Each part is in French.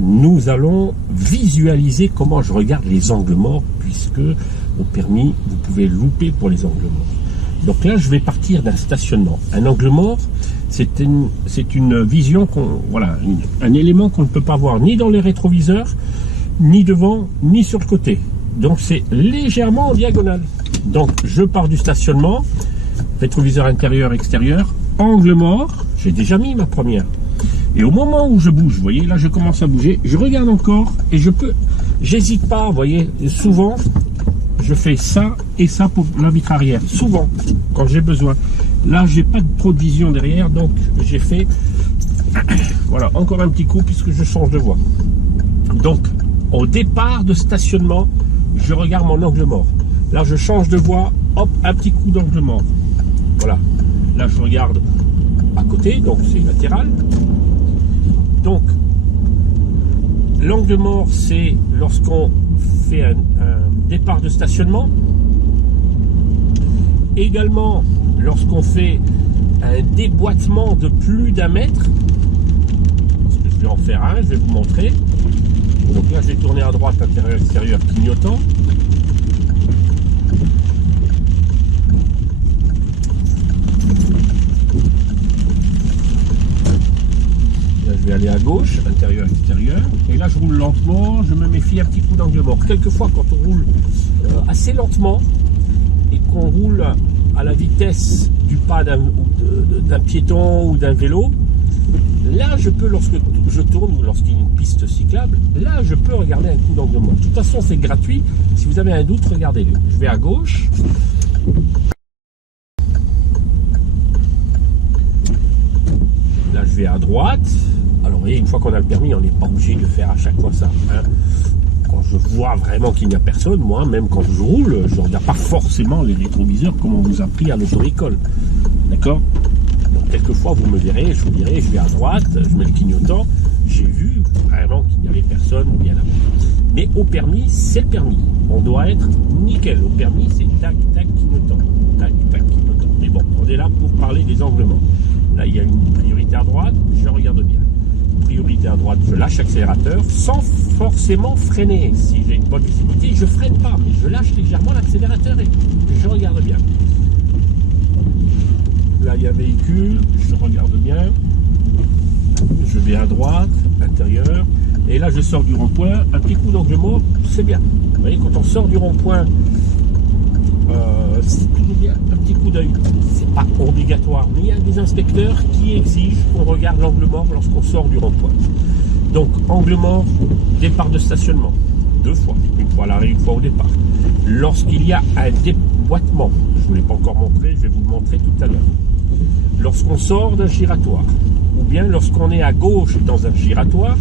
nous allons visualiser comment je regarde les angles morts, puisque au permis, vous pouvez louper pour les angles morts. Donc là, je vais partir d'un stationnement. Un angle mort, c'est une vision, un élément qu'on ne peut pas voir ni dans les rétroviseurs, ni devant, ni sur le côté. Donc c'est légèrement en diagonale. Donc je pars du stationnement, rétroviseur intérieur, extérieur, angle mort, j'ai déjà mis ma première. Et au moment où je bouge, vous voyez, là je commence à bouger, je regarde encore et j'hésite pas, vous voyez, souvent je fais ça et ça pour la vitre arrière, souvent, quand j'ai besoin. Là j'ai pas trop de vision derrière, donc j'ai fait, voilà, encore un petit coup puisque je change de voie. Donc au départ de stationnement, je regarde mon angle mort. Là je change de voie, hop, un petit coup d'angle mort. Voilà, là je regarde à côté, donc c'est latéral. Donc, l'angle mort, c'est lorsqu'on fait un départ de stationnement. Également, lorsqu'on fait un déboîtement de plus d'1 mètre. Parce que je vais en faire un, je vais vous montrer. Donc là, je vais tourner à droite, intérieur, extérieur, clignotant. Je vais aller à gauche, intérieur, extérieur, et là je roule lentement, je me méfie un petit coup d'angle mort. Quelquefois quand on roule assez lentement et qu'on roule à la vitesse du pas d'un piéton ou d'un vélo, là je peux, lorsque je tourne ou lorsqu'il y a une piste cyclable, là je peux regarder un coup d'angle mort. De toute façon c'est gratuit, si vous avez un doute, regardez-le. Je vais à gauche. Là je vais à droite. Alors vous voyez, une fois qu'on a le permis, on n'est pas obligé de faire à chaque fois ça. Hein. Quand je vois vraiment qu'il n'y a personne, moi, même quand je roule, je ne regarde pas forcément les rétroviseurs comme on vous a pris à l'auto-école. D'accord? Donc quelquefois, vous me verrez, je vous dirai, je vais à droite, je mets le clignotant, j'ai vu vraiment qu'il n'y avait personne bien là. Mais au permis, c'est le permis. On doit être nickel. Au permis, c'est tac, tac, clignotant. Tac, tac, clignotant. Mais bon, on est là pour parler des angles morts. Là, il y a une priorité à droite, je regarde bien. Priorité à droite, je lâche l'accélérateur sans forcément freiner. Si j'ai une bonne visibilité, je freine pas, mais je lâche légèrement l'accélérateur et je regarde bien. Là, il y a un véhicule, je regarde bien. Je vais à droite, intérieur. Et là, je sors du rond-point. Un petit coup d'angle mort, c'est bien. Vous voyez, quand on sort du rond-point, c'est toujours bien, un petit coup d'œil. C'est pas obligatoire, mais il y a des inspecteurs qui exigent qu'on regarde l'angle mort lorsqu'on sort du rond-point. Donc, angle mort, départ de stationnement, 2 fois. Une fois à l'arrêt, une fois au départ. Lorsqu'il y a un déboîtement, je ne vous l'ai pas encore montré, je vais vous le montrer tout à l'heure. Lorsqu'on sort d'un giratoire, ou bien lorsqu'on est à gauche dans un giratoire,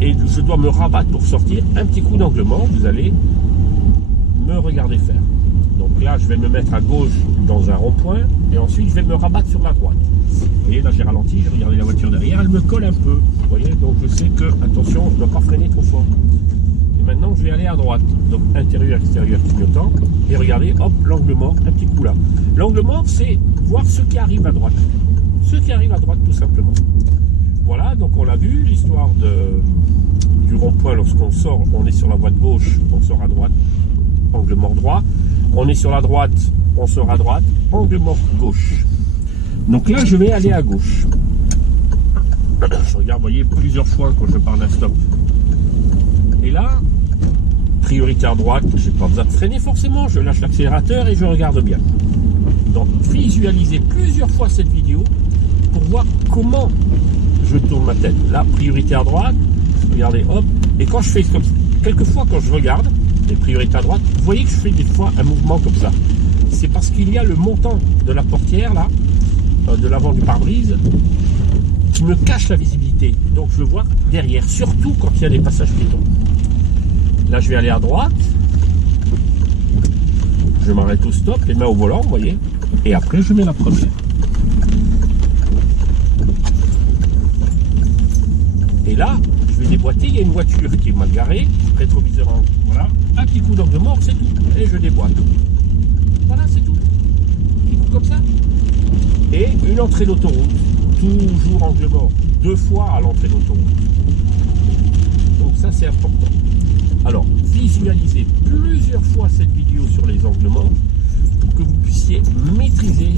et je dois me rabattre pour sortir, un petit coup d'angle mort, vous allez me regarder faire. Donc là, je vais me mettre à gauche dans un rond-point et ensuite je vais me rabattre sur la droite. Vous voyez, là j'ai ralenti, j'ai regardé la voiture derrière, elle me colle un peu. Vous voyez, donc je sais que, attention, je ne dois pas freiner trop fort. Et maintenant, je vais aller à droite. Donc intérieur, extérieur, clignotant. Et regardez, hop, l'angle mort, un petit coup là. L'angle mort, c'est voir ce qui arrive à droite. Ce qui arrive à droite, tout simplement. Voilà, donc on l'a vu, l'histoire du rond-point, lorsqu'on sort, on est sur la voie de gauche, on sort à droite. Angle mort droit, on est sur la droite, on sort à droite, angle mort gauche. Donc là, je vais aller à gauche. Je regarde, vous voyez, plusieurs fois quand je pars d'un stop. Et là, priorité à droite, je n'ai pas besoin de freiner forcément, je lâche l'accélérateur et je regarde bien. Donc, visualisez plusieurs fois cette vidéo pour voir comment je tourne ma tête. Là, priorité à droite, regardez, hop, et quand je fais comme ça, quelquefois quand je regarde, les priorités à droite, vous voyez que je fais des fois un mouvement comme ça. C'est parce qu'il y a le montant de la portière là, de l'avant du pare-brise, qui me cache la visibilité. Donc je le vois derrière, surtout quand il y a des passages piétons. Là je vais aller à droite. Je m'arrête au stop, les mains au volant, vous voyez. Et après je mets la première. Et là, je vais déboîter, il y a une voiture qui est mal garée, rétroviseur en... Voilà, un petit coup d'angle mort, c'est tout. Et je déboîte. Voilà, c'est tout. Un petit coup comme ça. Et une entrée d'autoroute, toujours angle mort. 2 fois à l'entrée d'autoroute. Donc ça c'est important. Alors, visualisez plusieurs fois cette vidéo sur les angles morts pour que vous puissiez maîtriser.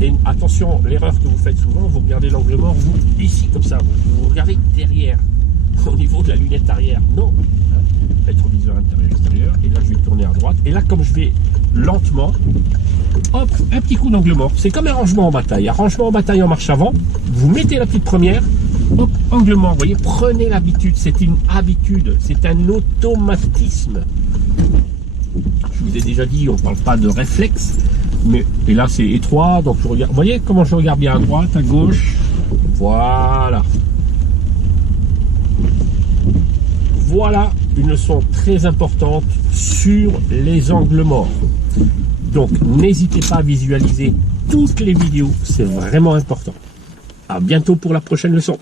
Et attention, l'erreur que vous faites souvent, vous regardez l'angle mort, vous, ici comme ça, vous regardez derrière, au niveau de la lunette arrière. Non, rétroviseur intérieur-extérieur, et là je vais tourner à droite. Et là, comme je vais lentement, hop, un petit coup d'angle mort. C'est comme un rangement en bataille. Un rangement en bataille en marche avant, vous mettez la petite première, hop, angle mort, vous voyez, prenez l'habitude, c'est une habitude, c'est un automatisme. Je vous ai déjà dit, on ne parle pas de réflexe, mais et là c'est étroit, donc je regarde, vous voyez comment je regarde bien à droite, à gauche, voilà. Voilà une leçon très importante sur les angles morts. Donc n'hésitez pas à visualiser toutes les vidéos, c'est vraiment important. À bientôt pour la prochaine leçon.